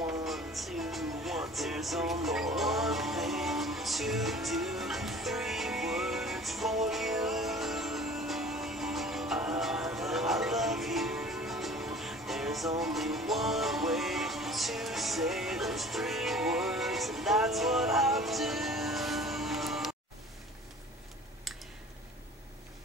There's only one thing to do, 3 words for you. I love you. There's only one way to say those 3 words, and that's what I'll do.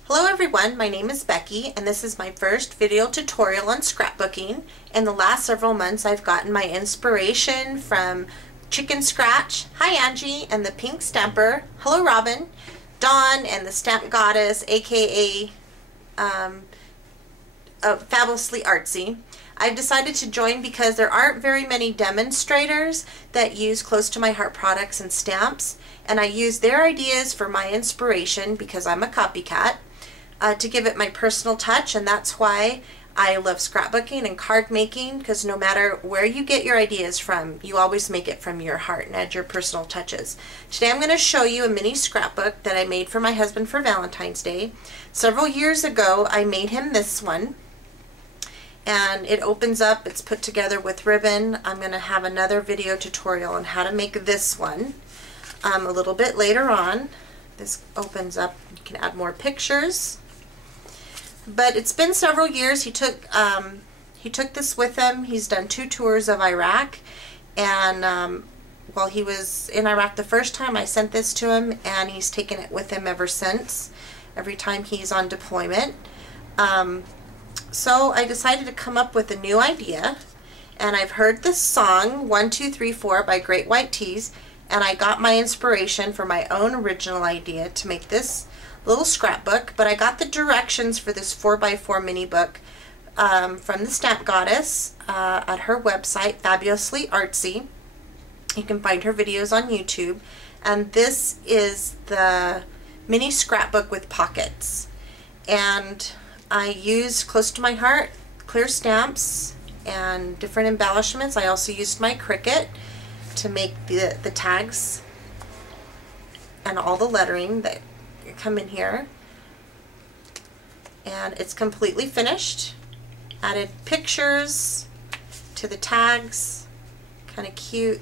Hello everyone, my name is Becky and this is my first video tutorial on scrapbooking. In the last several months I've gotten my inspiration from Chicken Scratch, hi Angie, and the Pink Stamper, hello Robin, Dawn, and the Stamp Goddess, aka Fabulously Artsy. I've decided to join because there aren't very many demonstrators that use close to my heart products and stamps, and I use their ideas for my inspiration because I'm a copycat. To give it my personal touch, and that's why I love scrapbooking and card making, because no matter where you get your ideas from, you always make it from your heart and add your personal touches. Today I'm going to show you a mini scrapbook that I made for my husband for Valentine's Day. Several years ago I made him this one, and it opens up, it's put together with ribbon. I'm going to have another video tutorial on how to make this one a little bit later on. This opens up, you can add more pictures. But it's been several years. He took this with him. He's done 2 tours of Iraq, and while he was in Iraq the first time, I sent this to him, and he's taken it with him ever since, every time he's on deployment. So I decided to come up with a new idea, and I've heard this song 1 2 3 4 by Great White Tees, and I got my inspiration for my own original idea to make this little scrapbook. But I got the directions for this 4x4 mini book from the Stamp Goddess at her website, Fabulously Artsy. You can find her videos on YouTube. And this is the mini scrapbook with pockets. And I used close to my heart clear stamps and different embellishments. I also used my Cricut to make the tags and all the lettering that come in here, and it's completely finished. Added pictures to the tags, kind of cute,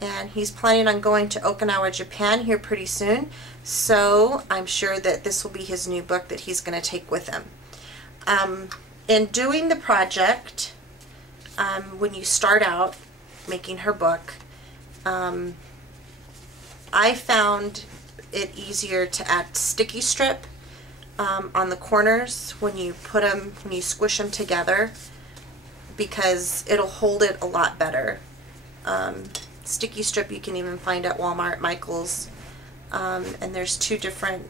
and he's planning on going to Okinawa, Japan here pretty soon, so I'm sure that this will be his new book that he's going to take with him. In doing the project, when you start out making her book, I found it easier to add sticky strip on the corners when you squish them together, because it'll hold it a lot better. Sticky strip you can even find at Walmart, Michael's, and there's 2 different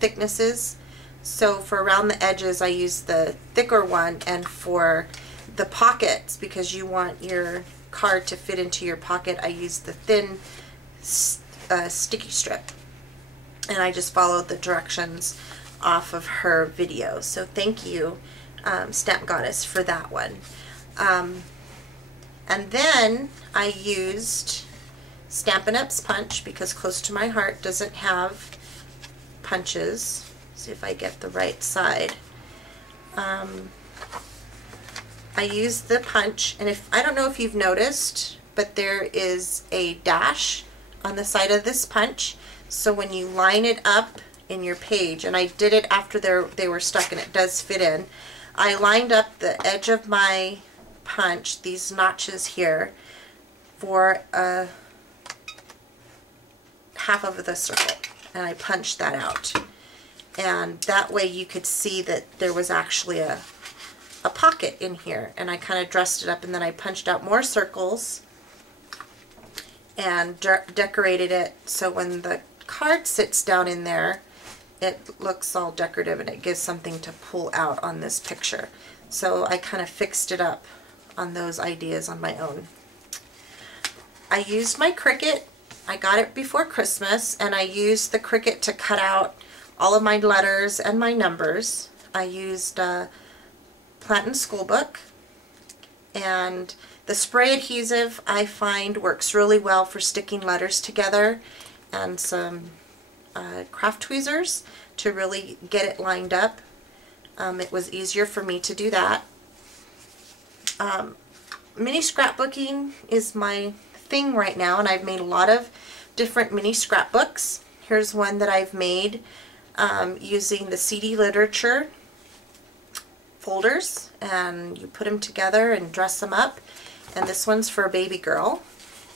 thicknesses. So for around the edges I use the thicker one, and for the pockets, because you want your card to fit into your pocket, I use the thin sticky strip, and I just followed the directions off of her video. So thank you, Stamp Goddess, for that one. And then I used Stampin' Up's punch, because Close to My Heart doesn't have punches. See if I get the right side. I used the punch, and I don't know if you've noticed, but there is a dash on the side of this punch. So when you line it up in your page, and I did it after they were stuck, and it does fit in, I lined up the edge of my punch, these notches here, for half of the circle, and I punched that out. And that way you could see that there was actually a pocket in here, and I kind of dressed it up, and then I punched out more circles and decorated it so when the card sits down in there, it looks all decorative and it gives something to pull out on this picture. So I kind of fixed it up on those ideas on my own. I used my Cricut. I got it before Christmas, and I used the Cricut to cut out all of my letters and my numbers. I used Plantin' Schoolbook, and the spray adhesive I find works really well for sticking letters together, and some craft tweezers to really get it lined up. It was easier for me to do that. mini scrapbooking is my thing right now, and I've made a lot of different mini scrapbooks. Here's one that I've made using the CD literature folders, and you put them together and dress them up. And this one's for a baby girl,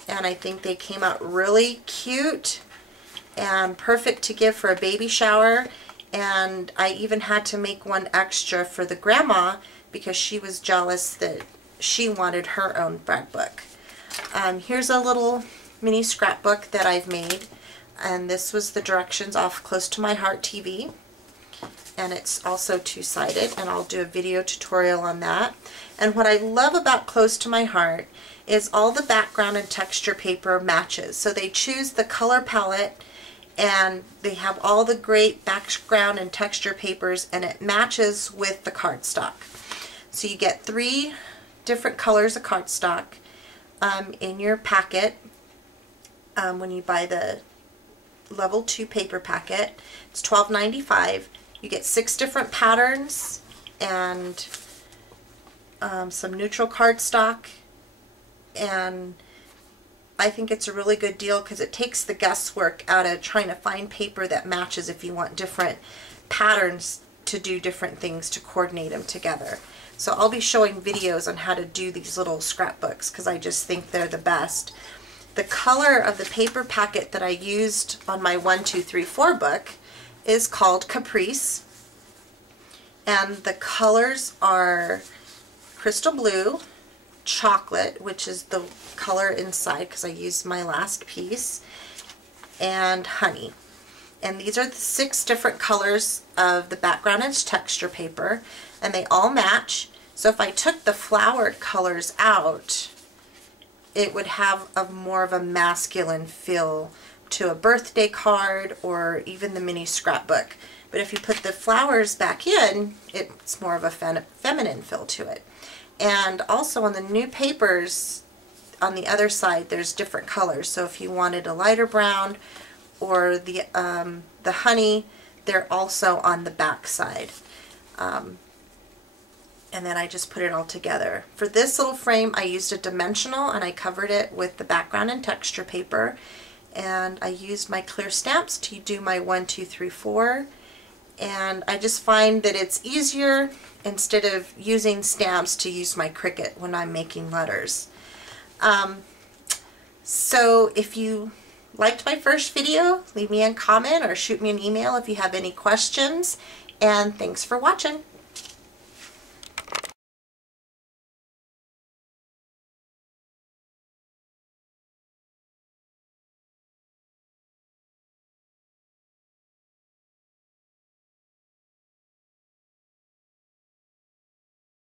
and I think they came out really cute and perfect to give for a baby shower. And I even had to make one extra for the grandma because she was jealous that she wanted her own brag book. Here's a little mini scrapbook that I've made, and this was the directions off Close to My Heart TV, and it's also two-sided, and I'll do a video tutorial on that. And what I love about Close to My Heart is all the background and texture paper matches. So they choose the color palette, and they have all the great background and texture papers, and it matches with the cardstock. So you get 3 different colors of cardstock in your packet when you buy the level 2 paper packet. It's $12.95. You get 6 different patterns and some neutral cardstock, and I think it's a really good deal because it takes the guesswork out of trying to find paper that matches if you want different patterns to do different things to coordinate them together. So I'll be showing videos on how to do these little scrapbooks because I just think they're the best. The color of the paper packet that I used on my 1, 2, 3, 4 book is called Caprice, and the colors are crystal blue, chocolate, which is the color inside because I used my last piece, and honey. And these are the 6 different colors of the background and texture paper, and they all match. So if I took the flowered colors out, it would have more of a masculine feel to a birthday card or even the mini scrapbook. But if you put the flowers back in, it's more of a feminine feel to it. And also on the new papers, on the other side, there's different colors. So if you wanted a lighter brown or the honey, they're also on the back side. And then I just put it all together. For this little frame, I used a dimensional, and I covered it with the background and texture paper. And I used my clear stamps to do my 1, 2, 3, 4. And I just find that it's easier, instead of using stamps, to use my Cricut when I'm making letters. So if you liked my first video, leave me a comment or shoot me an email if you have any questions. And thanks for watching.